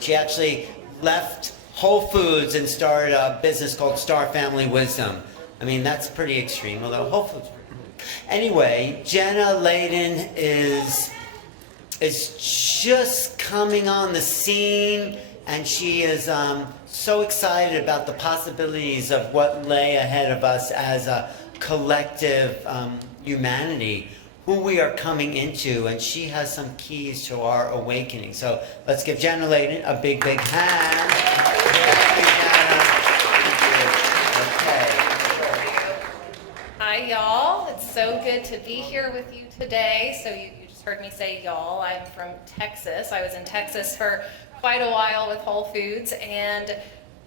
She actually left Whole Foods and started a business called Star Family Wisdom. I mean, that's pretty extreme, although Whole Foods. Anyway, Jenna Layden is just coming on the scene, and she is so excited about the possibilities of what lay ahead of us as a collective humanity, who we are coming into, and she has some keys to our awakening. So let's give Jenna Layden a big, big hand. Hi, y'all. It's so good to be here with you today. So you just heard me say y'all. I'm from Texas. I was in Texas for quite a while with Whole Foods, and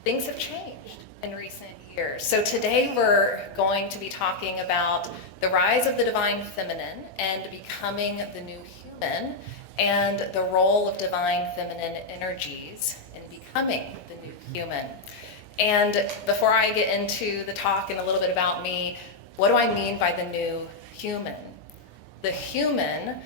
things have changed in recent years. So today we're going to be talking about the rise of the divine feminine and becoming the new human, and the role of divine feminine energies in becoming the new human. And before I get into the talk and a little bit about me, what do I mean by the new human? The human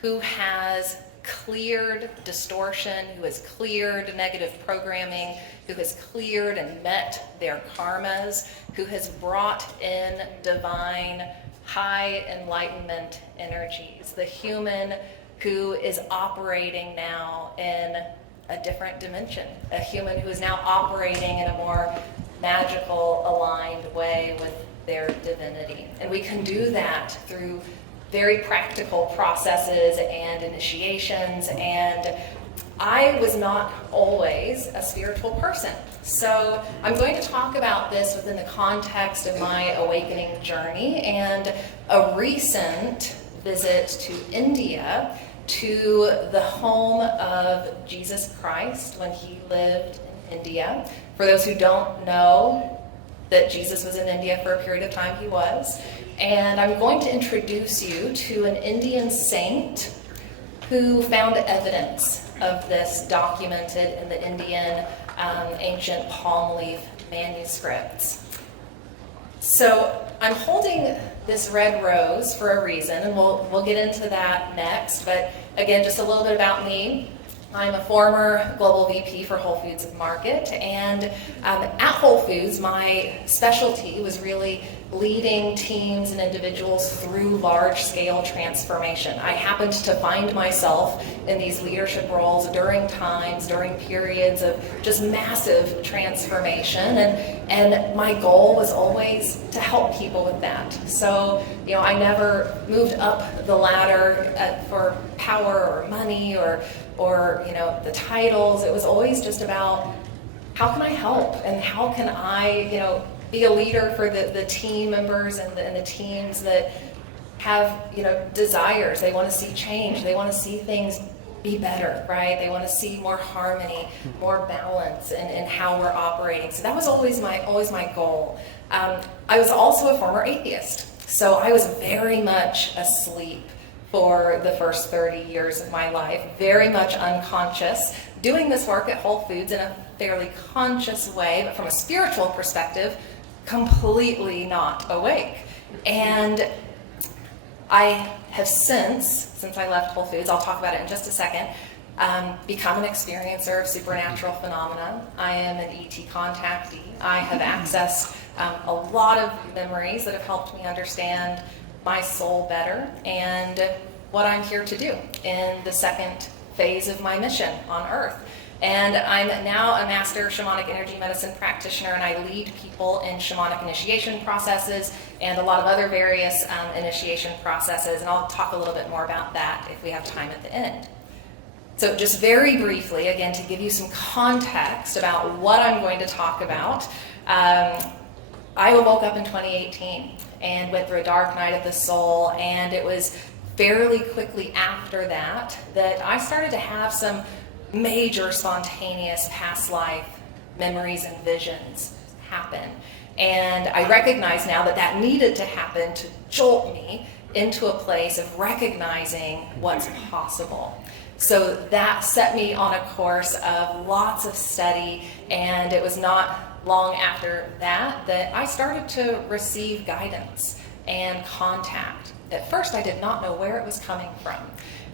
who has cleared distortion, who has cleared negative programming, who has cleared and met their karmas, who has brought in divine, high enlightenment energies. The human who is operating now in a different dimension. A human who is now operating in a more magical, aligned way with their divinity. And we can do that through very practical processes and initiations, and I was not always a spiritual person. So I'm going to talk about this within the context of my awakening journey and a recent visit to India, to the home of Jesus Christ when he lived in India. For those who don't know that Jesus was in India for a period of time, he was. And I'm going to introduce you to an Indian saint who found evidence of this documented in the Indian ancient palm leaf manuscripts. So I'm holding this red rose for a reason, and we'll get into that next. But again, just a little bit about me. I'm a former global VP for Whole Foods Market, and at Whole Foods, my specialty was really leading teams and individuals through large-scale transformation. I happened to find myself in these leadership roles during periods of just massive transformation, and my goal was always to help people with that. So, I never moved up the ladder for power or money or the titles. It was always just about how can I help, and how can I be a leader for the team members and the teams that have desires. They want to see change. They want to see things be better, right? They want to see more harmony, more balance in how we're operating. So that was always my goal. I was also a former atheist, so I was very much asleep for the first 30 years of my life, very much unconscious, doing this work at Whole Foods in a fairly conscious way, but from a spiritual perspective, completely not awake. And I have since I left Whole Foods, I'll talk about it in just a second, become an experiencer of supernatural phenomena. I am an ET contactee. I have accessed a lot of memories that have helped me understand my soul better and what I'm here to do in the second phase of my mission on Earth. And I'm now a master shamanic energy medicine practitioner, and I lead people in shamanic initiation processes and a lot of other various initiation processes, and I'll talk a little bit more about that if we have time at the end. So just very briefly, again, to give you some context about what I'm going to talk about, I woke up in 2018 and went through a dark night of the soul, and it was fairly quickly after that I started to have some major spontaneous past life memories and visions happen. And I recognize now that needed to happen to jolt me into a place of recognizing what's possible. So that set me on a course of lots of study, and it was not long after that I started to receive guidance and contact. At first, I did not know where it was coming from.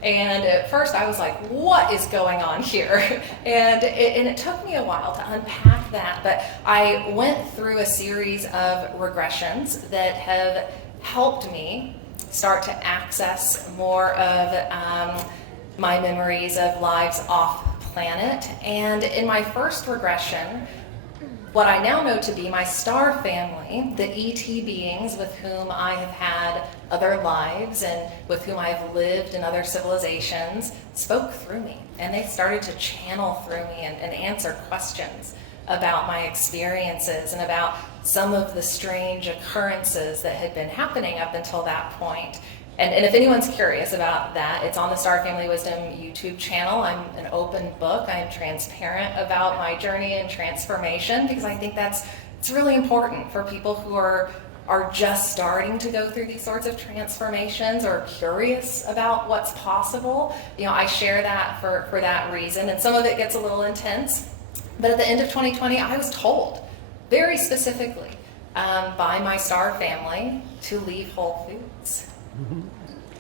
And at first I was like, what is going on here? And it took me a while to unpack that, but I went through a series of regressions that have helped me start to access more of my memories of lives off planet. And in my first regression, what I now know to be my star family, the ET beings with whom I have had other lives and with whom I've lived in other civilizations, spoke through me. And they started to channel through me and answer questions about my experiences and about some of the strange occurrences that had been happening up until that point. And if anyone's curious about that, it's on the Star Family Wisdom YouTube channel. I'm an open book. I'm transparent about my journey and transformation because I think it's really important for people who are just starting to go through these sorts of transformations or curious about what's possible. You know, I share that for that reason, and some of it gets a little intense. But at the end of 2020, I was told very specifically by my star family to leave Whole Foods.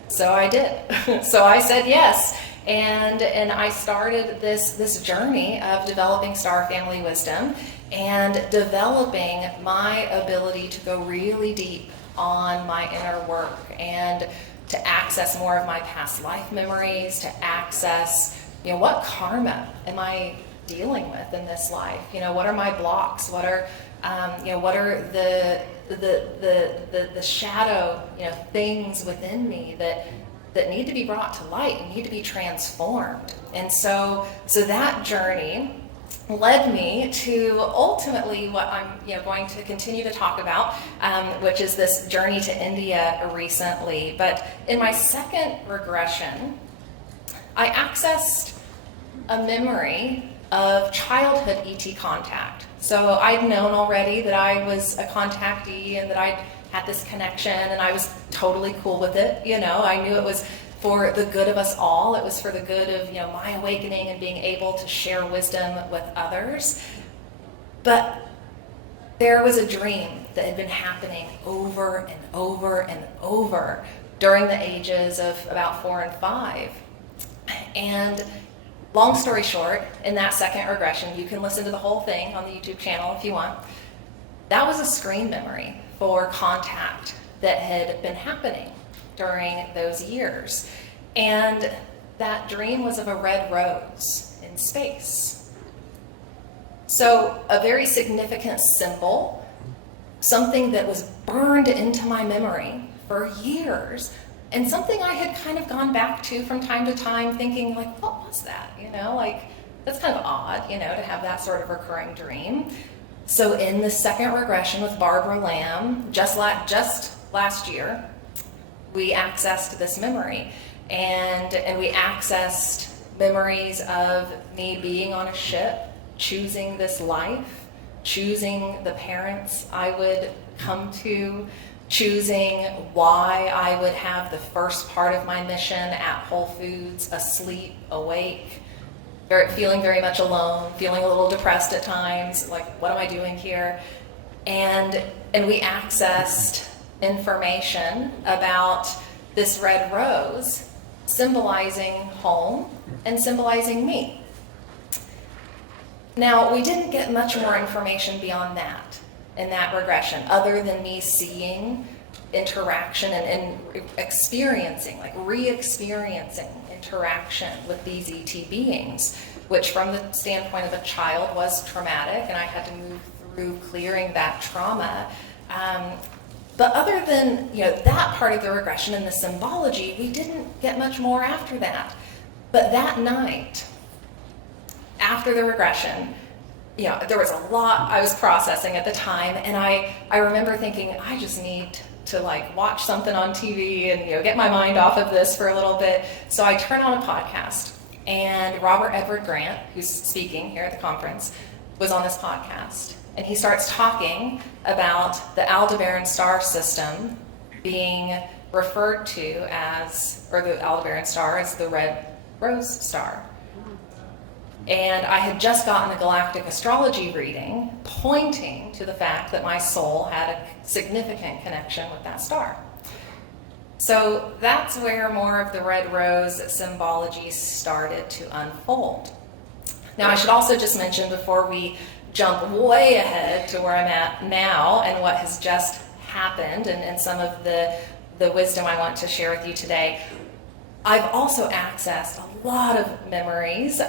So I did. So I said yes, and I started this journey of developing Star Family Wisdom and developing my ability to go really deep on my inner work and to access more of my past life memories, to access, you know, what karma am I dealing with in this life? You know, what are my blocks? What are what are the shadow, things within me that need to be brought to light and need to be transformed? And so that journey led me to ultimately what I'm going to continue to talk about, which is this journey to India recently. But in my second regression, I accessed a memory of childhood ET contact. So I'd known already that I was a contactee and that I'd had this connection, and I was totally cool with it. I knew it was for the good of us all. It was for the good of my awakening and being able to share wisdom with others. But there was a dream that had been happening over and over and over during the ages of about 4 and 5. And long story short, in that second regression, you can listen to the whole thing on the YouTube channel if you want. That was a screen memory for contact that had been happening during those years. And that dream was of a red rose in space. So a very significant symbol, something that was burned into my memory for years, and something I had kind of gone back to from time to time thinking, like, what was that? That's kind of odd, to have that sort of recurring dream. So in the second regression with Barbara Lamb, just last year, we accessed this memory. And we accessed memories of me being on a ship, choosing this life, choosing the parents I would come to, choosing why I would have the first part of my mission at Whole Foods, asleep, awake, feeling very much alone, feeling a little depressed at times, like, what am I doing here? And we accessed information about this red rose symbolizing home and symbolizing me. Now, we didn't get much more information beyond that in that regression, other than me seeing interaction and experiencing, like re-experiencing interaction with these ET beings, which from the standpoint of a child was traumatic, and I had to move through clearing that trauma. But other than that part of the regression and the symbology, we didn't get much more after that. But that night, after the regression, there was a lot I was processing at the time, and I remember thinking, I just need to watch something on TV and get my mind off of this for a little bit. So I turned on a podcast, and Robert Edward Grant, who's speaking here at the conference, was on this podcast. And he starts talking about the Aldebaran star system being referred to as, or the Aldebaran star as the red rose star. And I had just gotten a galactic astrology reading pointing to the fact that my soul had a significant connection with that star. So that's where more of the red rose symbology started to unfold. Now, I should also just mention before we jump way ahead to where I'm at now and what has just happened and some of the wisdom I want to share with you today, I've also accessed a lot of memories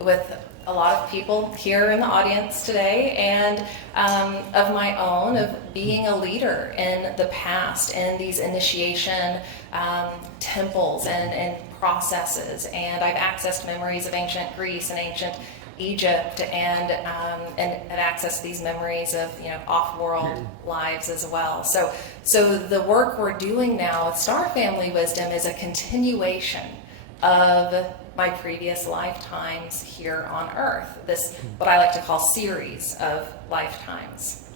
with a lot of people here in the audience today, and of my own, of being a leader in the past in these initiation temples and processes. And I've accessed memories of ancient Greece and ancient Egypt, and have accessed these memories of off-world lives as well. So the work we're doing now with Star Family Wisdom is a continuation of my previous lifetimes here on Earth. This, what I like to call, series of lifetimes.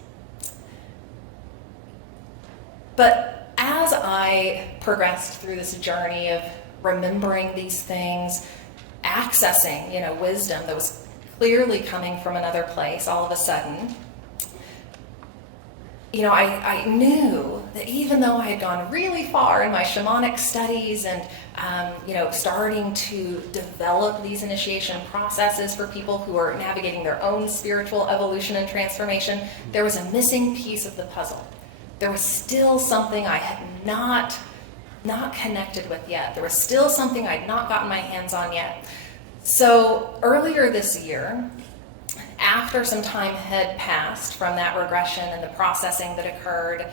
But as I progressed through this journey of remembering these things, accessing, wisdom that was clearly coming from another place all of a sudden, I knew that even though I had gone really far in my shamanic studies and, starting to develop these initiation processes for people who are navigating their own spiritual evolution and transformation, there was a missing piece of the puzzle. There was still something I had not connected with yet. There was still something I'd not gotten my hands on yet. So earlier this year, after some time had passed from that regression and the processing that occurred,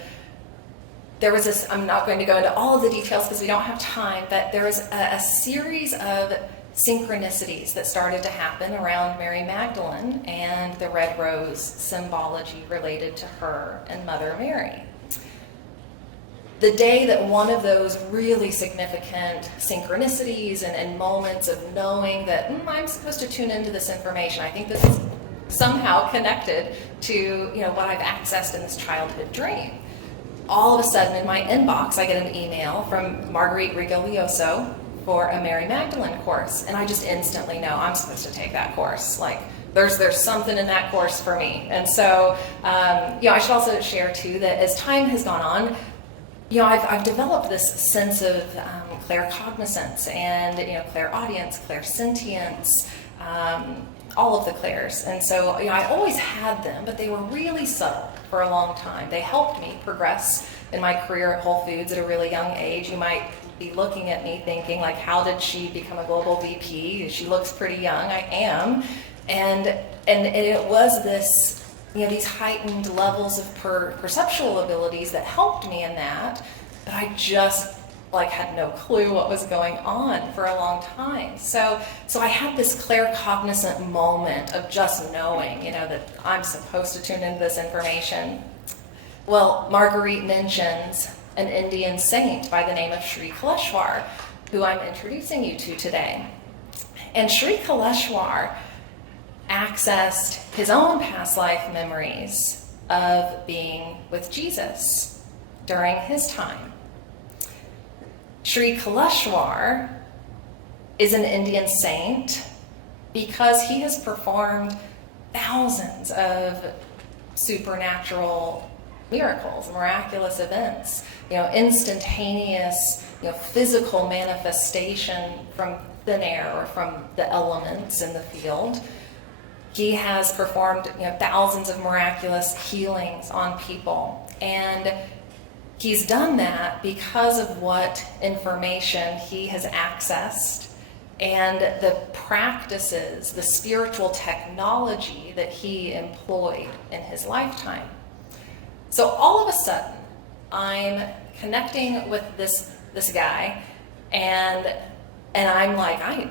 there was this, I'm not going to go into all of the details because we don't have time, but there was a series of synchronicities that started to happen around Mary Magdalene and the red rose symbology related to her and Mother Mary. The day that one of those really significant synchronicities and moments of knowing that I'm supposed to tune into this information, I think this is somehow connected to what I've accessed in this childhood dream. All of a sudden in my inbox I get an email from Marguerite Rigoglioso for a Mary Magdalene course, and I just instantly know I'm supposed to take that course. Like there's something in that course for me. And so I should also share too that as time has gone on, I've developed this sense of claircognizance and clairaudience, clairsentience, all of the clairs. And so I always had them, but they were really subtle for a long time. They helped me progress in my career at Whole Foods at a really young age. You might be looking at me thinking, like, how did she become a global VP? She looks pretty young. I am. And it was this, these heightened levels of perceptual abilities that helped me in that, but I just had no clue what was going on for a long time. So I had this claircognizant moment of just knowing, that I'm supposed to tune into this information. Well, Marguerite mentions an Indian saint by the name of Sri Kaleshwar, who I'm introducing you to today. And Sri Kaleshwar accessed his own past life memories of being with Jesus during his time. Sri Kaleshwar is an Indian saint because he has performed thousands of supernatural miracles, miraculous events, instantaneous, physical manifestation from thin air or from the elements in the field. He has performed, thousands of miraculous healings on people, and he's done that because of what information he has accessed and the practices, the spiritual technology that he employed in his lifetime. So all of a sudden, I'm connecting with this guy, and I'm like, I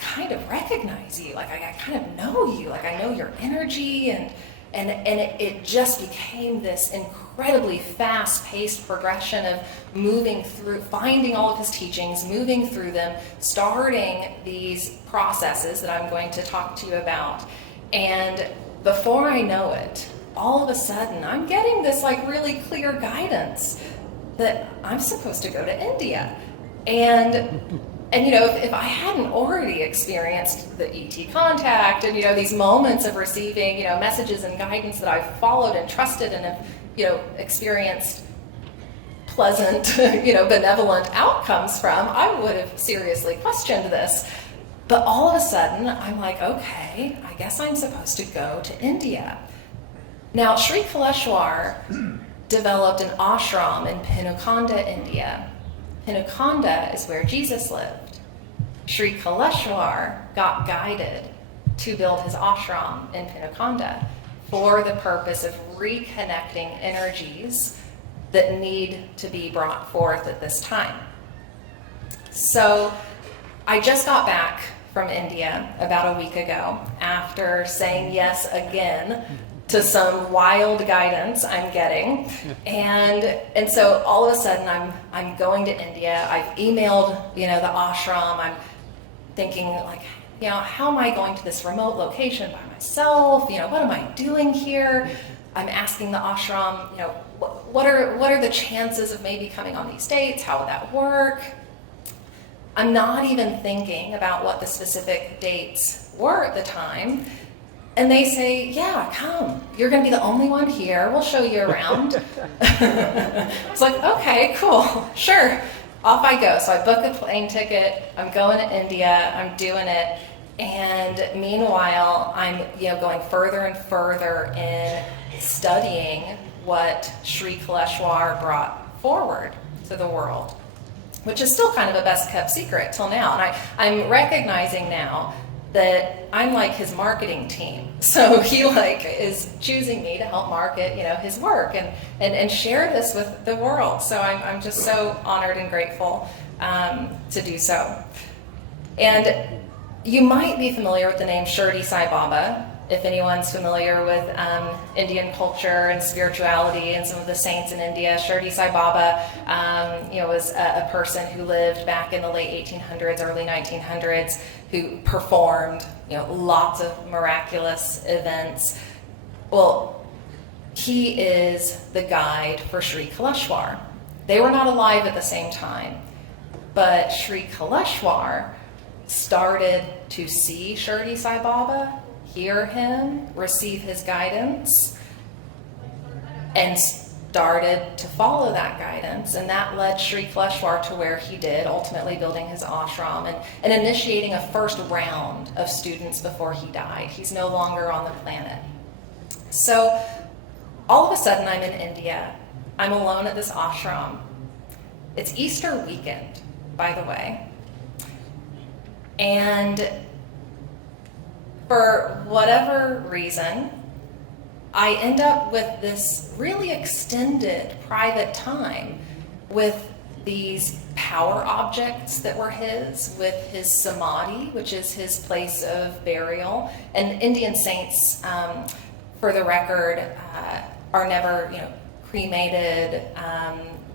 kind of recognize you, I kind of know you, I know your energy, and it just became this incredibly fast-paced progression of moving through, finding all of his teachings, moving through them, starting these processes that I'm going to talk to you about. And before I know it, all of a sudden, I'm getting this really clear guidance that I'm supposed to go to India. And if I hadn't already experienced the ET contact and, these moments of receiving, messages and guidance that I've followed and trusted and have, experienced pleasant, benevolent outcomes from, I would have seriously questioned this. But all of a sudden, I'm like, okay, I guess I'm supposed to go to India. Now, Sri Kaleshwar developed an ashram in Penukonda, India. Penukonda is where Jesus lived. Sri Kaleshwar got guided to build his ashram in Penukonda for the purpose of reconnecting energies that need to be brought forth at this time. So I just got back from India about a week ago after saying yes again to some wild guidance I'm getting. And so all of a sudden I'm going to India. I've emailed, the ashram. I'm thinking like, how am I going to this remote location by myself? What am I doing here? I'm asking the ashram, what are the chances of maybe coming on these dates? How would that work? I'm not even thinking about what the specific dates were at the time. And they say, yeah, come. You're going to be the only one here. We'll show you around. It's like, okay, cool. Sure. Off I go. So I book a plane ticket. I'm going to India. I'm doing it. And meanwhile, I'm going further and further in studying what Sri Kaleshwar brought forward to the world, which is still kind of a best kept secret till now. And I'm recognizing now that I'm like his marketing team. So he is choosing me to help market, his work and share this with the world. So I'm just so honored and grateful to do so. And you might be familiar with the name Shirdi Sai Baba, if anyone's familiar with Indian culture and spirituality and some of the saints in India. Shirdi Sai Baba, was a person who lived back in the late 1800s, early 1900s, who performed, lots of miraculous events. Well, he is the guide for Sri Kaleshwar. They were not alive at the same time, but Sri Kaleshwar started to see Shirdi Sai Baba, hear him, receive his guidance, and started to follow that guidance. And that led Sri Kaleshwar to where he did, ultimately building his ashram and initiating a first round of students before he died. He's no longer on the planet. So all of a sudden I'm in India. I'm alone at this ashram. It's Easter weekend, by the way. And for whatever reason, I end up with this really extended private time with these power objects that were his, with his samadhi, which is his place of burial. And Indian saints, for the record, are never, cremated.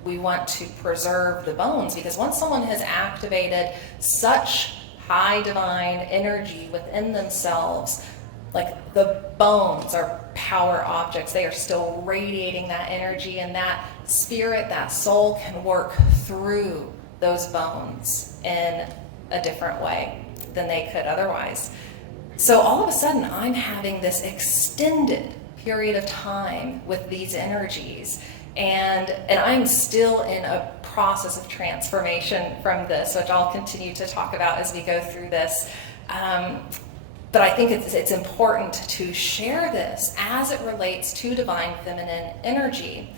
We want to preserve the bones because once someone has activated such high divine energy within themselves, like the bones are power objects. They are still radiating that energy, and that spirit, that soul can work through those bones in a different way than they could otherwise. So all of a sudden, I'm having this extended period of time with these energies, and I'm still in a process of transformation from this, which I'll continue to talk about as we go through this. But I think it's important to share this as it relates to divine feminine energy,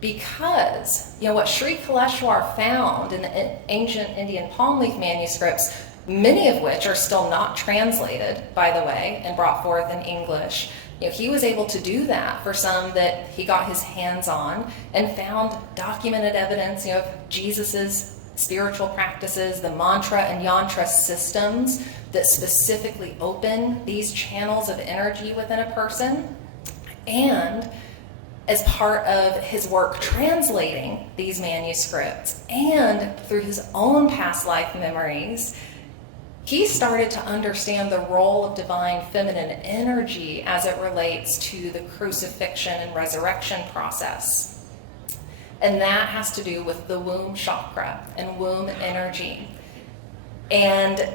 because what Sri Kaleshwar found in the ancient Indian palm leaf manuscripts, many of which are still not translated, by the way, and brought forth in English, he was able to do that for some that he got his hands on and found documented evidence, of Jesus's spiritual practices, the mantra and yantra systems that specifically open these channels of energy within a person. And as part of his work translating these manuscripts and through his own past life memories, he started to understand the role of divine feminine energy as it relates to the crucifixion and resurrection process. And that has to do with the womb chakra and womb energy. And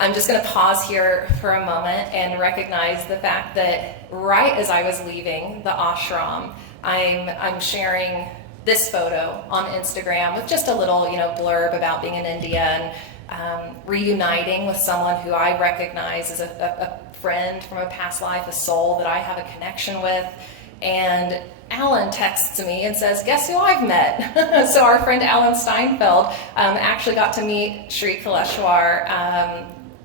I'm just going to pause here for a moment and recognize the fact that right as I was leaving the ashram, I'm sharing this photo on Instagram with just a little, blurb about being in India and reuniting with someone who I recognize as a friend from a past life, a soul that I have a connection with. And Alan texts me and says, guess who I've met? So our friend Alan Steinfeld actually got to meet Sri Kaleshwar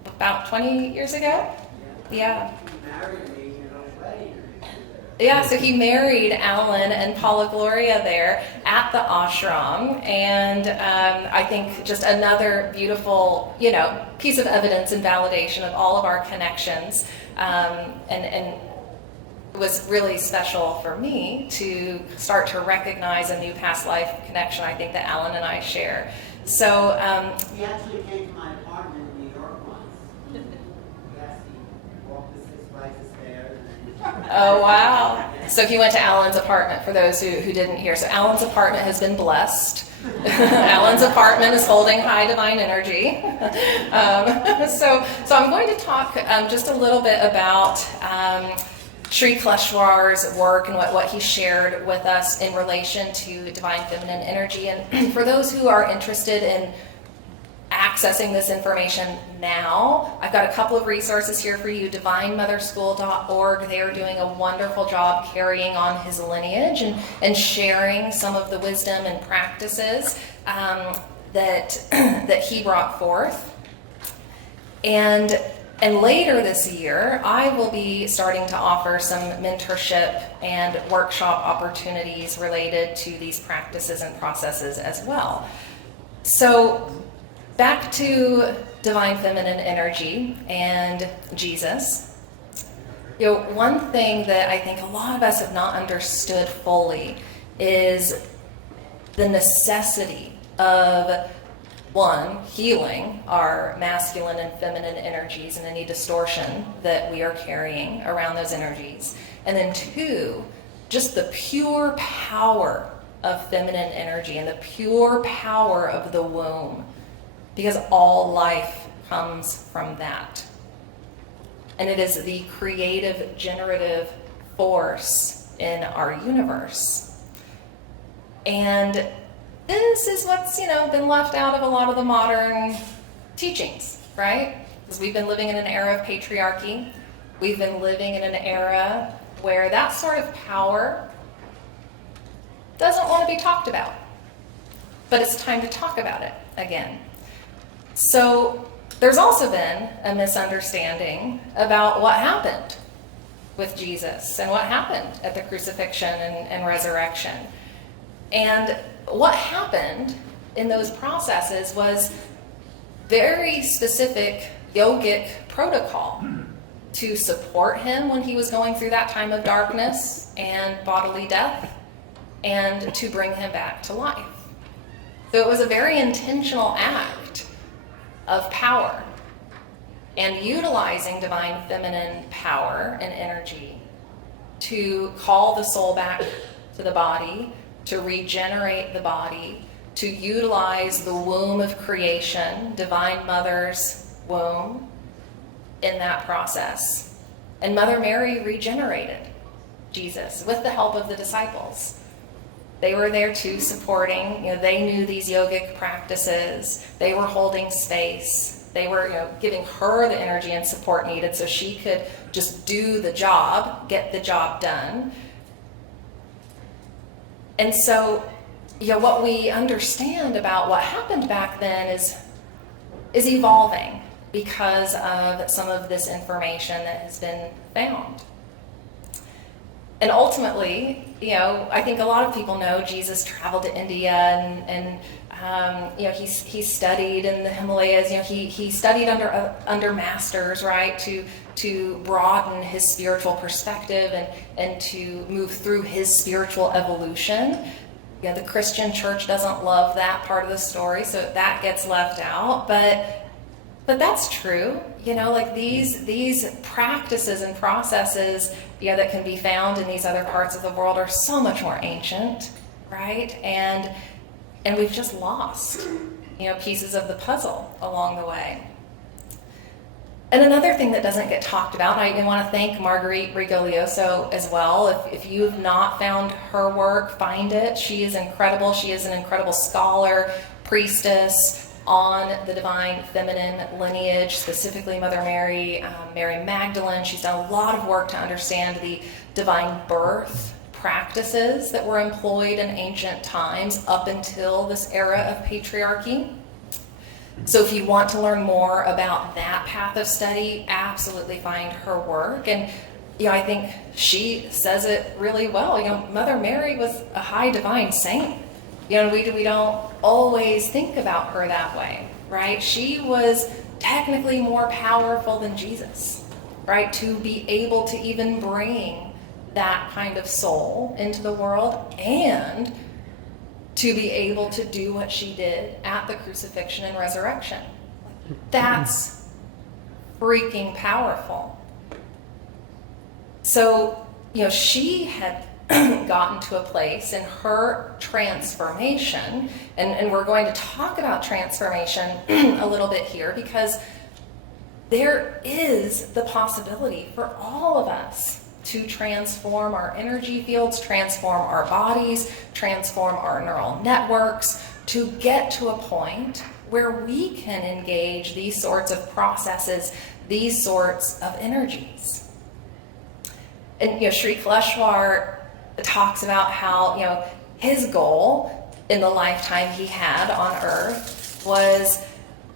about 20 years ago. Yeah. Yeah, so he married Alan and Paula Gloria there at the ashram, and I think just another beautiful, piece of evidence and validation of all of our connections, and it was really special for me to start to recognize a new past life connection I think that Alan and I share. So he actually came to my apartment in New York once. Yes, he walked the 6 flights of stairs. Oh, wow. So he went to Alan's apartment, for those who didn't hear. So Alan's apartment has been blessed. Alan's apartment is holding high divine energy. So I'm going to talk just a little bit about Sri Kaleshwar's work and what he shared with us in relation to divine feminine energy. And for those who are interested in accessing this information now, I've got a couple of resources here for you. divinemotherschool.org. They are doing a wonderful job carrying on his lineage and sharing some of the wisdom and practices that he brought forth. And later this year, I will be starting to offer some mentorship and workshop opportunities related to these practices and processes as well. So back to divine feminine energy and Jesus. One thing that I think a lot of us have not understood fully is the necessity of, one, healing our masculine and feminine energies and any distortion that we are carrying around those energies. And then two, just the pure power of feminine energy and the pure power of the womb. Because all life comes from that. And it is the creative, generative force in our universe. And this is what's, been left out of a lot of the modern teachings, right? Because we've been living in an era of patriarchy. We've been living in an era where that sort of power doesn't want to be talked about. But it's time to talk about it again. So there's also been a misunderstanding about what happened with Jesus and what happened at the crucifixion and resurrection. And what happened in those processes was very specific yogic protocol to support him when he was going through that time of darkness and bodily death, and to bring him back to life. So it was a very intentional act of power and utilizing divine feminine power and energy to call the soul back to the body, to regenerate the body, to utilize the womb of creation, Divine Mother's womb, in that process. And Mother Mary regenerated Jesus with the help of the disciples. They were there too, supporting. They knew these yogic practices. They were holding space. They were, giving her the energy and support needed so she could just do the job, get the job done. And so, what we understand about what happened back then is evolving because of some of this information that has been found. And ultimately, I think a lot of people know Jesus traveled to India and he studied in the Himalayas. He studied under masters, right, to broaden his spiritual perspective and to move through his spiritual evolution. The Christian church doesn't love that part of the story, so that gets left out. But that's true. Like these practices and processes, that can be found in these other parts of the world are so much more ancient, right? And we've just lost, pieces of the puzzle along the way. And another thing that doesn't get talked about, I want to thank Marguerite Rigoglioso as well. If you've not found her work, find it. She is incredible. She is an incredible scholar, priestess on the divine feminine lineage, specifically Mother Mary, Mary Magdalene. She's done a lot of work to understand the divine birth practices that were employed in ancient times up until this era of patriarchy. So if you want to learn more about that path of study, absolutely find her work. And I think she says it really well. Mother Mary was a high divine saint. We don't always think about her that way, right? She was technically more powerful than Jesus, right? To be able to even bring that kind of soul into the world and to be able to do what she did at the crucifixion and resurrection. That's freaking powerful. So, she had gotten to a place in her transformation, and we're going to talk about transformation a little bit here, because there is the possibility for all of us to transform our energy fields, transform our bodies, transform our neural networks, to get to a point where we can engage these sorts of processes, these sorts of energies. And Sri Kaleshwar talks about how his goal in the lifetime he had on Earth was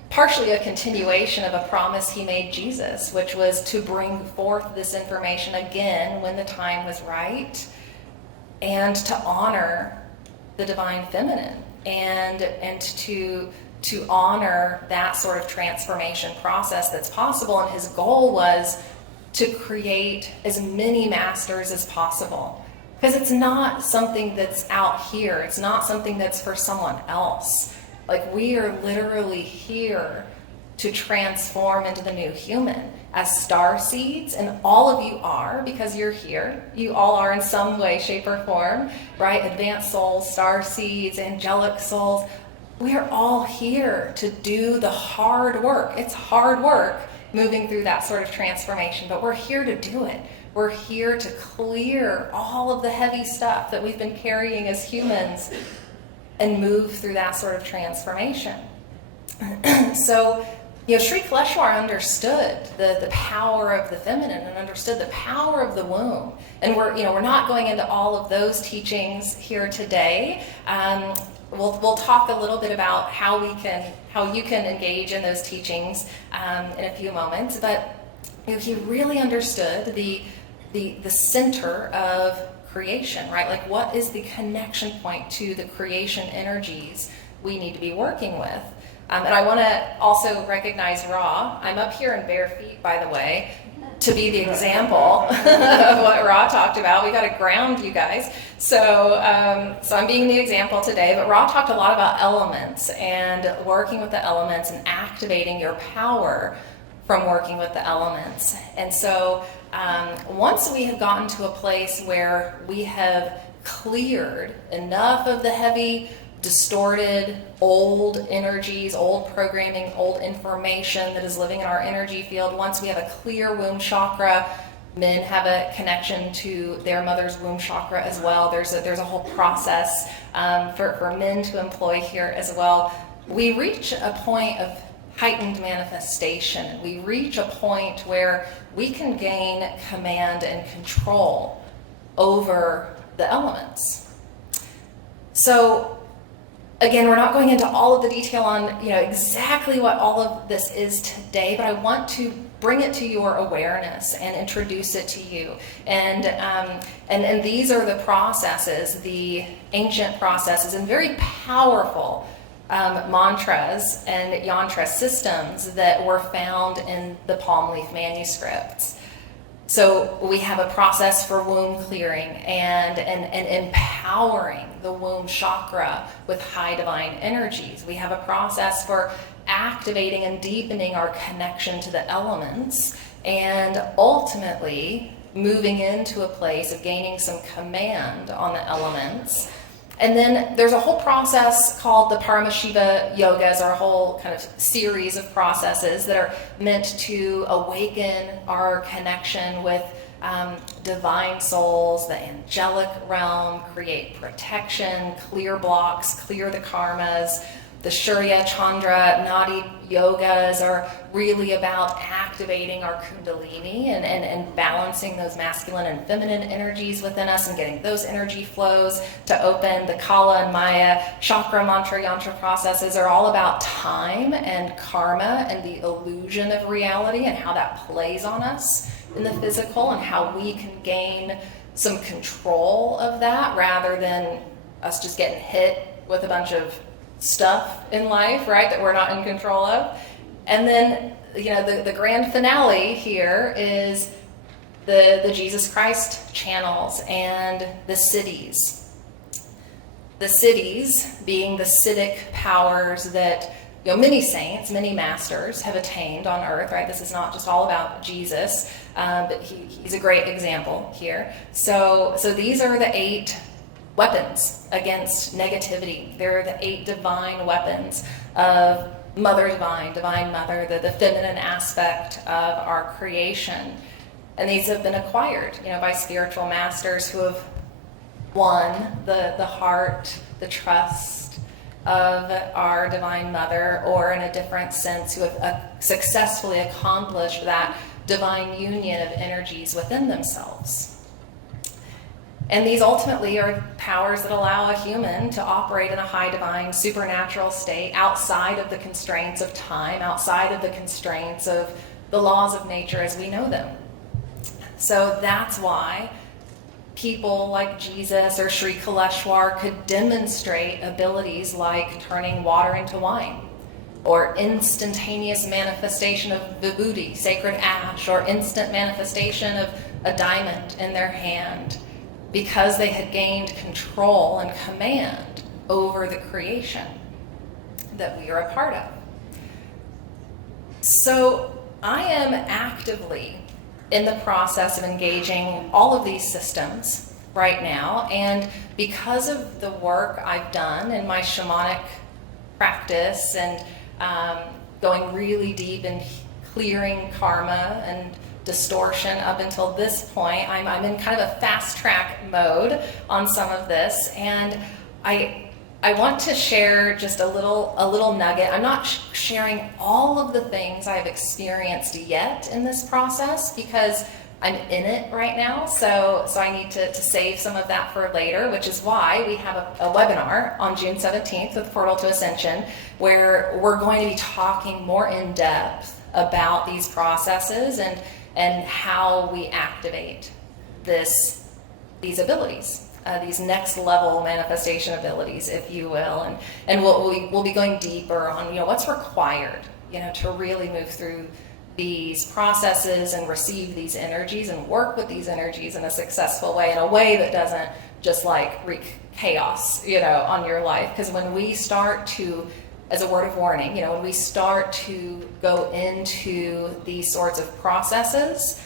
partially a continuation of a promise he made Jesus, which was to bring forth this information again when the time was right, and to honor the divine feminine, and to honor that sort of transformation process that's possible. And his goal was to create as many masters as possible, because it's not something that's out here. It's not something that's for someone else. Like, we are literally here to transform into the new human as star seeds, and all of you are, because you're here. You all are in some way, shape, or form, right? Advanced souls, star seeds, angelic souls. We are all here to do the hard work. It's hard work moving through that sort of transformation, but we're here to do it. We're here to clear all of the heavy stuff that we've been carrying as humans and move through that sort of transformation. So, Sri Kaleshwar understood the power of the feminine and understood the power of the womb. And we're not going into all of those teachings here today. We'll talk a little bit about how you can engage in those teachings in a few moments. But he really understood the center of creation, right? Like, what is the connection point to the creation energies we need to be working with? And I want to also recognize Ra. I'm up here in bare feet, by the way, to be the example of what Ra talked about. We got to ground you guys. So I'm being the example today. But Ra talked a lot about elements and working with the elements and activating your power from working with the elements. And so once we have gotten to a place where we have cleared enough of the heavy, distorted, old energies, old programming, old information that is living in our energy field, once we have a clear womb chakra, men have a connection to their mother's womb chakra as well. There's a whole process for men to employ here as well. We reach a point of heightened manifestation. We reach a point where we can gain command and control over the elements. So again, we're not going into all of the detail on exactly what all of this is today, but I want to bring it to your awareness and introduce it to you. And these are the processes, the ancient processes, and very powerful mantras and yantra systems that were found in the palm leaf manuscripts. So we have a process for womb clearing and empowering the womb chakra with high divine energies. We have a process for activating and deepening our connection to the elements, and ultimately moving into a place of gaining some command on the elements And then there's a whole process called the Paramashiva Yogas, or a whole kind of series of processes that are meant to awaken our connection with divine souls, the angelic realm, create protection, clear blocks, clear the karmas. The Surya, Chandra, Nadi yogas are really about activating our Kundalini and balancing those masculine and feminine energies within us and getting those energy flows to open. The Kala and Maya chakra, mantra, yantra processes are all about time and karma and the illusion of reality and how that plays on us in the physical and how we can gain some control of that rather than us just getting hit with a bunch of stuff in life, right, that we're not in control of. And then, the grand finale here is the Jesus Christ channels and the cities. The cities being the Siddhic powers that many saints, many masters have attained on earth, right? This is not just all about Jesus, but he's a great example here. So these are the 8 weapons against negativity. They're the 8 divine weapons of Mother Divine, Divine Mother, the feminine aspect of our creation. And these have been acquired, by spiritual masters who have won the heart, the trust of our Divine Mother, or in a different sense, who have successfully accomplished that divine union of energies within themselves. And these ultimately are powers that allow a human to operate in a high divine supernatural state outside of the constraints of time, outside of the constraints of the laws of nature as we know them. So that's why people like Jesus or Sri Kaleshwar could demonstrate abilities like turning water into wine, or instantaneous manifestation of vibhuti, sacred ash, or instant manifestation of a diamond in their hand, because they had gained control and command over the creation that we are a part of. So I am actively in the process of engaging all of these systems right now, and because of the work I've done in my shamanic practice and going really deep in clearing karma and distortion up until this point, I'm in kind of a fast track mode on some of this, and I want to share just a little nugget. I'm not sharing all of the things I've experienced yet in this process because I'm in it right now, so I need to save some of that for later, which is why we have a webinar on June 17th with Portal to Ascension, where we're going to be talking more in depth about these processes and how we activate these abilities, these next level manifestation abilities, if you will, and we'll be going deeper on what's required to really move through these processes and receive these energies and work with these energies in a successful way, in a way that doesn't just wreak chaos on your life. Because when we start to, as a word of warning, when we start to go into these sorts of processes,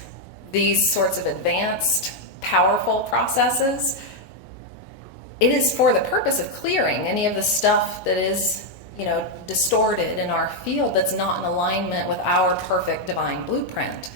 these sorts of advanced, powerful processes, it is for the purpose of clearing any of the stuff that is, distorted in our field that's not in alignment with our perfect divine blueprint.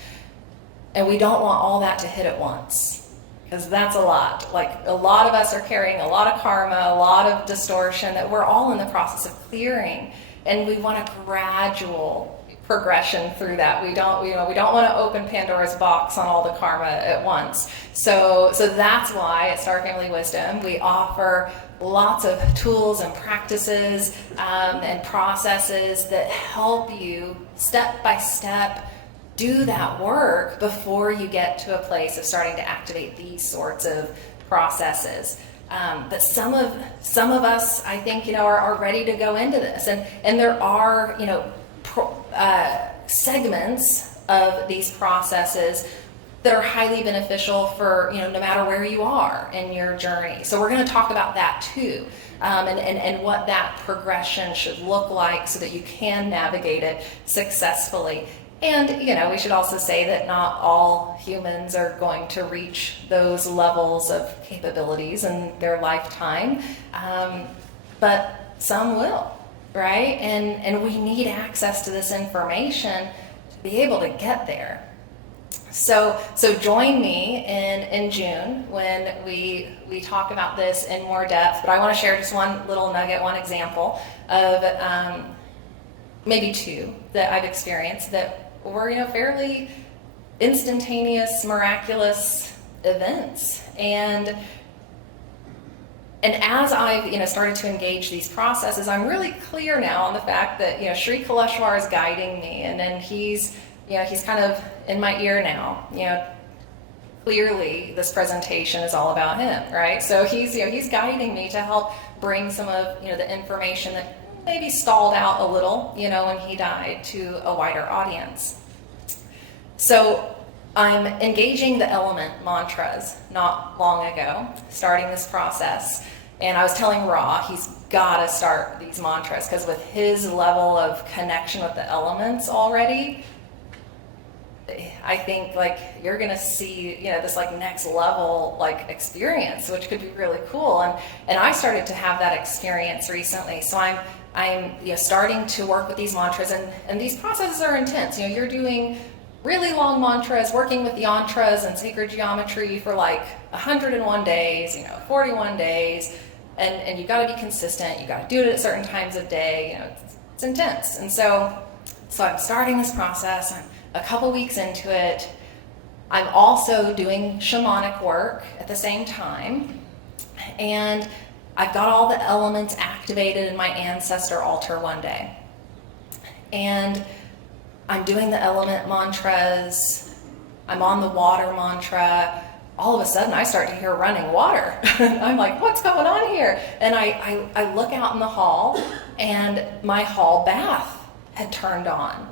And we don't want all that to hit at once, because that's a lot. A lot of us are carrying a lot of karma, a lot of distortion that we're all in the process of clearing, and we want a gradual progression through that. We don't want to open Pandora's box on all the karma at once. So that's why at Star Family Wisdom we offer lots of tools and practices and processes that help you step by step do that work before you get to a place of starting to activate these sorts of processes. But some of us, I think, are ready to go into this, and there are segments of these processes that are highly beneficial for no matter where you are in your journey. So we're going to talk about that too, and what that progression should look like so that you can navigate it successfully. And, we should also say that not all humans are going to reach those levels of capabilities in their lifetime, but some will, right? And we need access to this information to be able to get there. So join me in June when we talk about this in more depth, but I want to share just one little nugget, one example of maybe two that I've experienced that were, fairly instantaneous, miraculous events. And as I've, started to engage these processes, I'm really clear now on the fact that, Sri Kaleshwar is guiding me, and then he's kind of in my ear now. Clearly this presentation is all about him, right? So he's guiding me to help bring some of, the information that maybe stalled out a little, when he died, to a wider audience. So I'm engaging the element mantras not long ago, starting this process. And I was telling Ra, he's got to start these mantras, because with his level of connection with the elements already, I think you're gonna see this next level experience, which could be really cool. And I started to have that experience recently. So I'm starting to work with these mantras, and these processes are intense. You're doing really long mantras, working with the yantras and sacred geometry for 101 days, 41 days, and you've got to be consistent. You got to do it at certain times of day. It's intense. And so I'm starting this process. I'm a couple weeks into it. I'm also doing shamanic work at the same time, and I've got all the elements activated in my ancestor altar one day. And I'm doing the element mantras. I'm on the water mantra. All of a sudden, I start to hear running water. I'm like, what's going on here? And I look out in the hall, and my hall bath had turned on.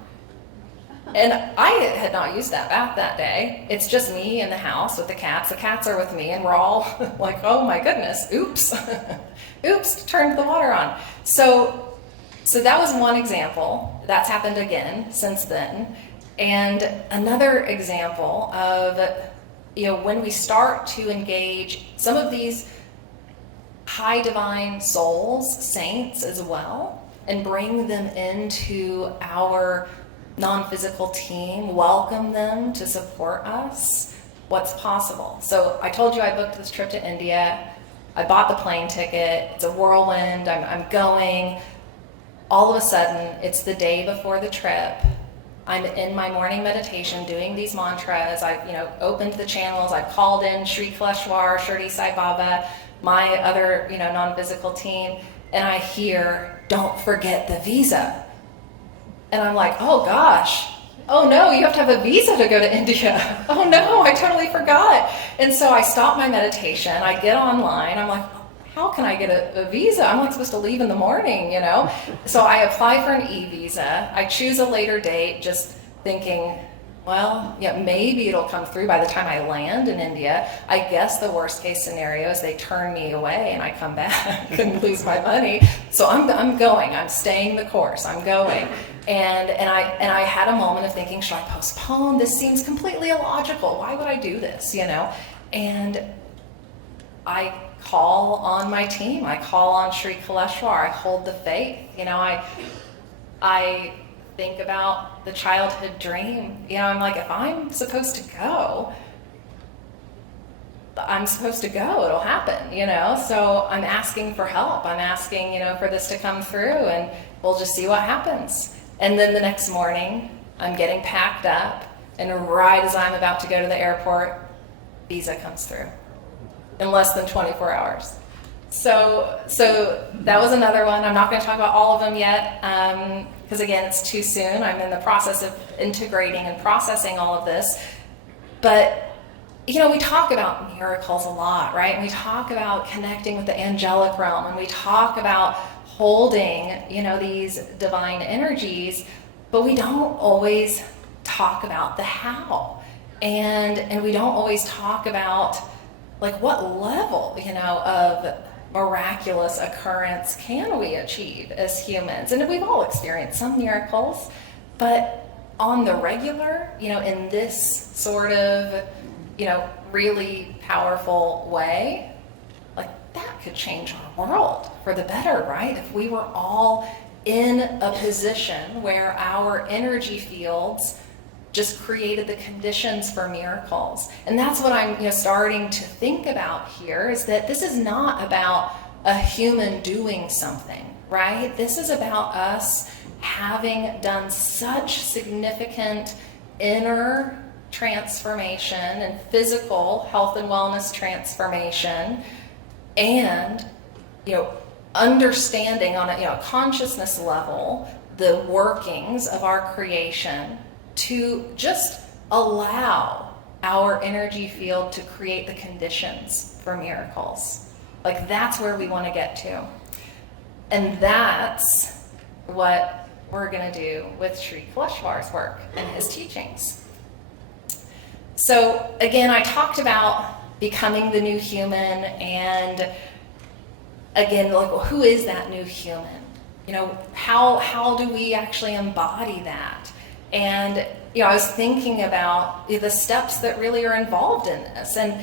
And I had not used that bath that day. It's just me in the house with the cats. The cats are with me, and we're all like, oh my goodness, oops. Oops, turned the water on. So that was one example. That's happened again since then. And another example of, when we start to engage some of these high divine souls, saints as well, and bring them into our non-physical team, welcome them to support us, what's possible. So I told you I booked this trip to India. I bought the plane ticket. It's a whirlwind. I'm going. All of a sudden, it's the day before the trip. I'm in my morning meditation doing these mantras. I've opened the channels. I've called in Sri Kaleshwar, Shirdi Sai Baba, my other non-physical team, and I hear, don't forget the visa. And I'm like, oh gosh, oh no, you have to have a visa to go to India. Oh no, I totally forgot. And so I stop my meditation, I get online, I'm like, how can I get a visa? I'm supposed to leave in the morning, So I apply for an e-visa. I choose a later date, just thinking, well, maybe it'll come through by the time I land in India. I guess the worst case scenario is they turn me away and I come back and lose my money. So I'm going. I'm staying the course. I'm going. And I had a moment of thinking, should I postpone? This seems completely illogical. Why would I do this? And I call on my team. I call on Sri Kaleshwar. I hold the faith. I think about the childhood dream. I'm like, if I'm supposed to go, I'm supposed to go. It'll happen, So I'm asking for help. I'm asking, for this to come through, and we'll just see what happens. And then the next morning, I'm getting packed up, and right as I'm about to go to the airport, visa comes through in less than 24 hours. So that was another one. I'm not going to talk about all of them yet, because again, it's too soon. I'm in the process of integrating and processing all of this. But, we talk about miracles a lot, right? And we talk about connecting with the angelic realm, and we talk about holding, these divine energies, but we don't always talk about the how. And we don't always talk about what level, of miraculous occurrence can we achieve as humans. And we've all experienced some miracles, but on the regular, in this sort of, really powerful way, like that could change our world for the better, right? If we were all in a position where our energy fields just created the conditions for miracles. And that's what I'm starting to think about here, is that this is not about a human doing something, right? This is about us having done such significant inner transformation and physical health and wellness transformation, and understanding on a consciousness level the workings of our creation to just allow our energy field to create the conditions for miracles. Like that's where we want to get to. And that's what we're going to do with Sri Kaleshwar's work and his teachings. So again, I talked about becoming the new human, and again, like, well, who is that new human? How do we actually embody that? And I was thinking about the steps that really are involved in this, and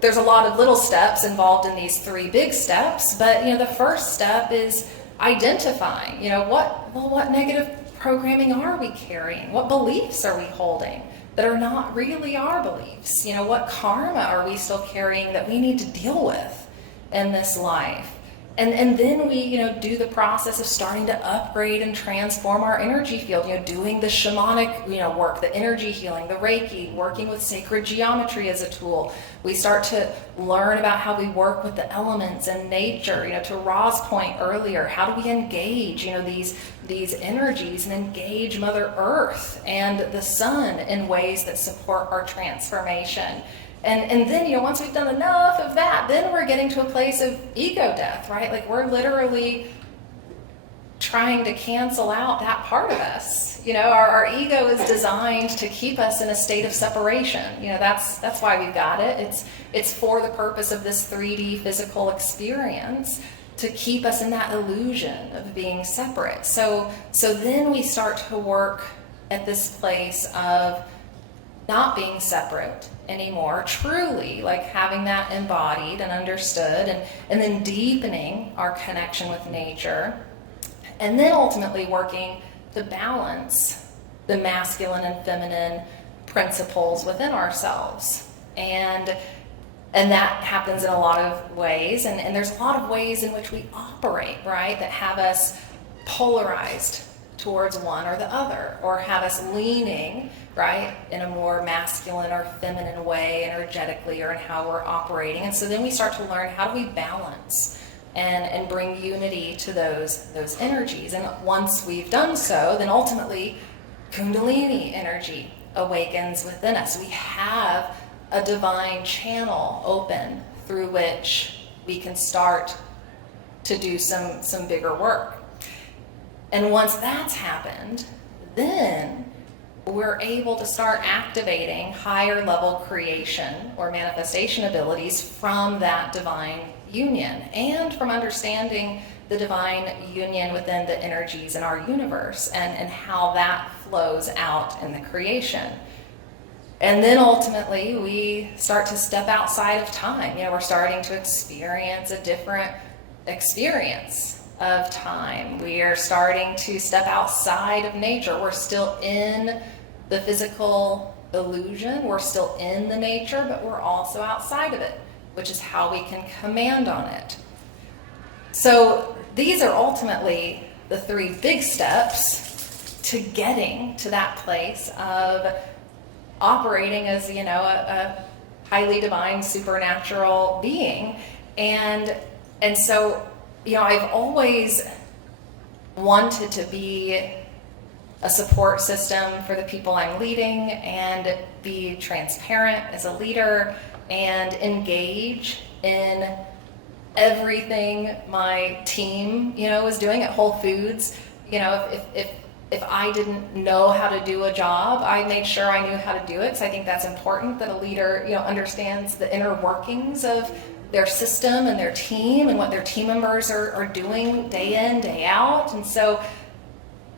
there's a lot of little steps involved in these 3 big steps, but the first step is identifying, what negative programming are we carrying? What beliefs are we holding that are not really our beliefs? What karma are we still carrying that we need to deal with in this life? And then we, do the process of starting to upgrade and transform our energy field, doing the shamanic, work, the energy healing, the Reiki, working with sacred geometry as a tool. We start to learn about how we work with the elements and nature, to Ra's point earlier, how do we engage, these energies and engage Mother Earth and the sun in ways that support our transformation. And then, once we've done enough of that, then we're getting to a place of ego death, right? Like we're literally trying to cancel out that part of us. Our ego is designed to keep us in a state of separation. That's why we've got it. It's for the purpose of this 3D physical experience, to keep us in that illusion of being separate. So then we start to work at this place of not being separate anymore, truly like having that embodied and understood, and then deepening our connection with nature, and then ultimately working to balance the masculine and feminine principles within ourselves. And that happens in a lot of ways, and there's a lot of ways in which we operate, right, that have us polarized towards one or the other, or have us leaning, right, in a more masculine or feminine way energetically, or in how we're operating. And so then we start to learn, how do we balance and bring unity to those energies. And once we've done so, then ultimately Kundalini energy awakens within us. We have a divine channel open through which we can start to do some bigger work. And once that's happened, then we're able to start activating higher level creation or manifestation abilities from that divine union, and from understanding the divine union within the energies in our universe, and how that flows out in the creation. And then ultimately we start to step outside of time. We're starting to experience a different experience of time. We are starting to step outside of nature. We're still in the physical illusion, we're still in the nature, but we're also outside of it, which is how we can command on it. So these are ultimately the 3 big steps to getting to that place of operating as, a highly divine supernatural being. And so, I've always wanted to be a support system for the people I'm leading, and be transparent as a leader, and engage in everything my team, was doing at Whole Foods. If I didn't know how to do a job, I made sure I knew how to do it, because I think that's important, that a leader, understands the inner workings of their system and their team, and what their team members are doing day in, day out. And so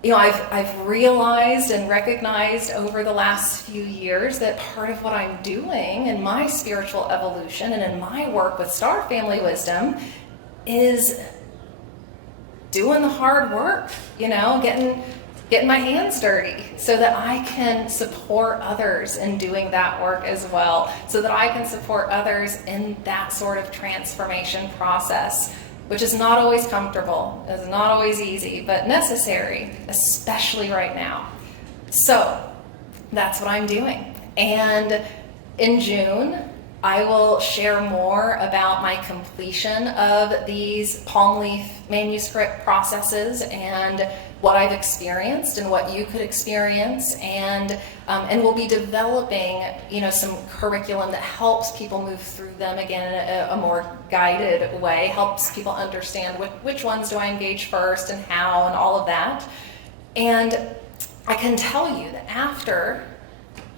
I've realized and recognized over the last few years that part of what I'm doing in my spiritual evolution and in my work with Star Family Wisdom is doing the hard work, getting my hands dirty so that I can support others in doing that work as well, so that I can support others in that sort of transformation process, which is not always comfortable, is not always easy, but necessary, especially right now. So that's what I'm doing. And in June, I will share more about my completion of these palm leaf manuscript processes and what I've experienced and what you could experience, and we'll be developing, some curriculum that helps people move through them again in a more guided way, helps people understand which ones do I engage first and how and all of that. And I can tell you that after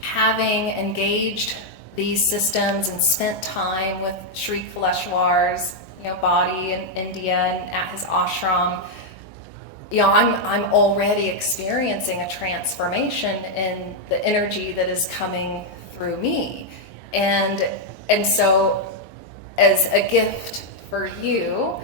having engaged these systems and spent time with Sri Kaleshwar's body in India and at his ashram, I'm already experiencing a transformation in the energy that is coming through me. And so as a gift for you,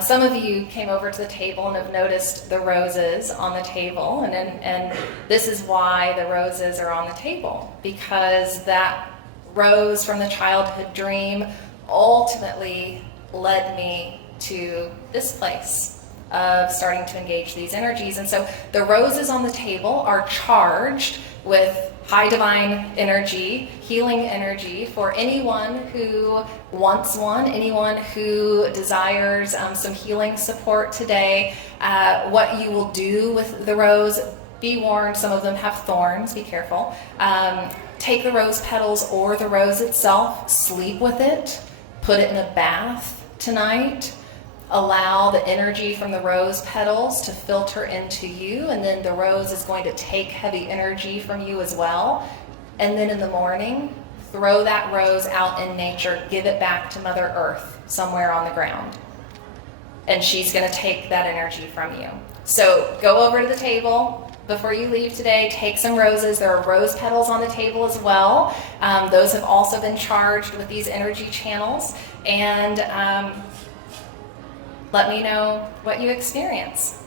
some of you came over to the table and have noticed the roses on the table, and this is why the roses are on the table, because that rose from the childhood dream ultimately led me to this place of starting to engage these energies. And so the roses on the table are charged with high divine energy, healing energy for anyone who wants one, anyone who desires some healing support today. What you will do with the rose, be warned, some of them have thorns, be careful. Take the rose petals or the rose itself, sleep with it, put it in a bath tonight. Allow the energy from the rose petals to filter into you, and then the rose is going to take heavy energy from you as well. And then in the morning, throw that rose out in nature, give it back to Mother Earth somewhere on the ground. And she's going to take that energy from you. So go over to the table before you leave today, take some roses. There are rose petals on the table as well. Those have also been charged with these energy channels. And let me know what you experience.